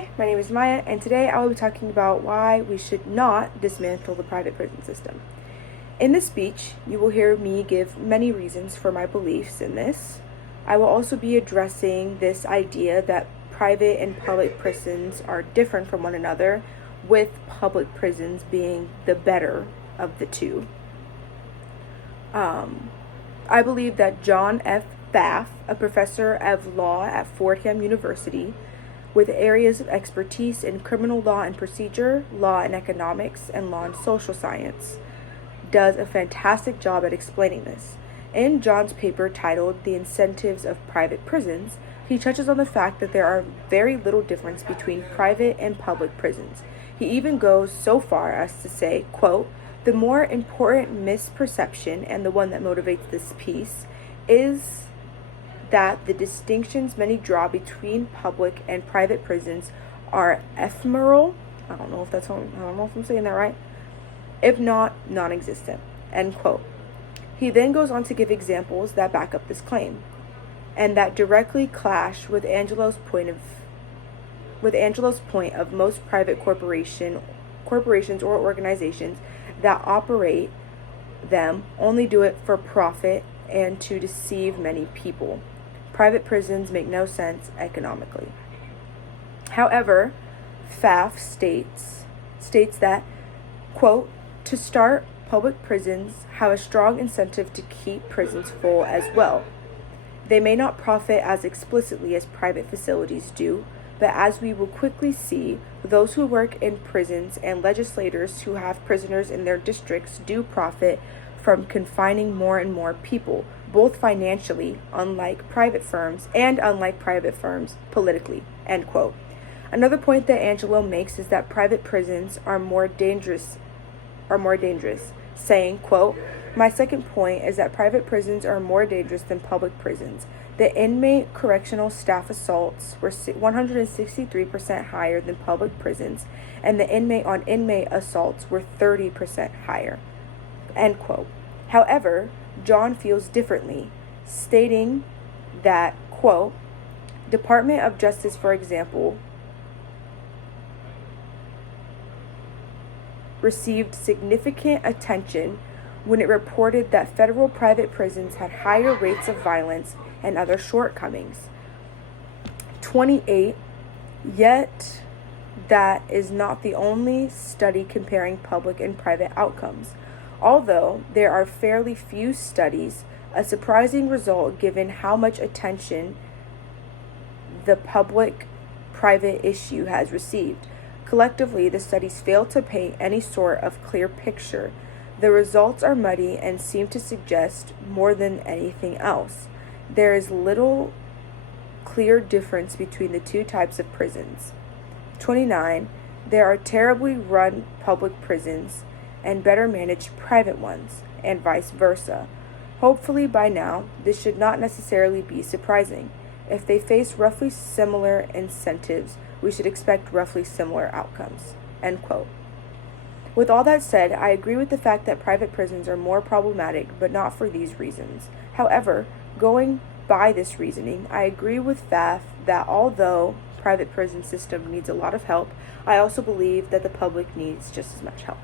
Hi, my name is Maya, and today I will be talking about why we should not dismantle the private prison system. In this speech, you will hear me give many reasons for my beliefs in this. I will also be addressing this idea that private and public prisons are different from one another, with public prisons being the better of the two. I believe that John F. Pfaff, a professor of law at Fordham University, with areas of expertise in criminal law and procedure, law and economics, and law and social science, does a fantastic job at explaining this. In John's paper titled The Incentives of Private Prisons, he touches on the fact that there are very little difference between private and public prisons. He even goes so far as to say, quote, "The more important misperception, and the one that motivates this piece, is that the distinctions many draw between public and private prisons are ephemeral." I don't know if I'm saying that right. If not, non-existent. End quote. He then goes on to give examples that back up this claim, and that directly clash with Angelo's point of most private corporations or organizations that operate them only do it for profit and to deceive many people. Private prisons make no sense economically. However, Pfaff states that, quote, "To start, public prisons have a strong incentive to keep prisons full as well. They may not profit as explicitly as private facilities do, but as we will quickly see, those who work in prisons and legislators who have prisoners in their districts do profit from confining more and more people, both financially, unlike private firms, and unlike private firms, politically." End quote. Another point that Angelo makes is that private prisons are more dangerous, saying, quote, "My second point is that private prisons are more dangerous than public prisons. The inmate correctional staff assaults were 163% higher than public prisons, and the inmate-on-inmate assaults were 30% higher." End quote. However, John feels differently, stating that, quote, "Department of Justice, for example, received significant attention when it reported that federal private prisons had higher rates of violence and other shortcomings." 28. Yet, that is not the only study comparing public and private outcomes. Although there are fairly few studies, a surprising result given how much attention the public-private issue has received. Collectively, the studies fail to paint any sort of clear picture. The results are muddy and seem to suggest, more than anything else, there is little clear difference between the two types of prisons. 29. There are terribly run public prisons and better managed private ones, and vice versa. Hopefully by now, this should not necessarily be surprising. If they face roughly similar incentives, we should expect roughly similar outcomes. End quote. With all that said, I agree with the fact that private prisons are more problematic, but not for these reasons. However, going by this reasoning, I agree with Pfaff that although private prison system needs a lot of help, I also believe that the public needs just as much help.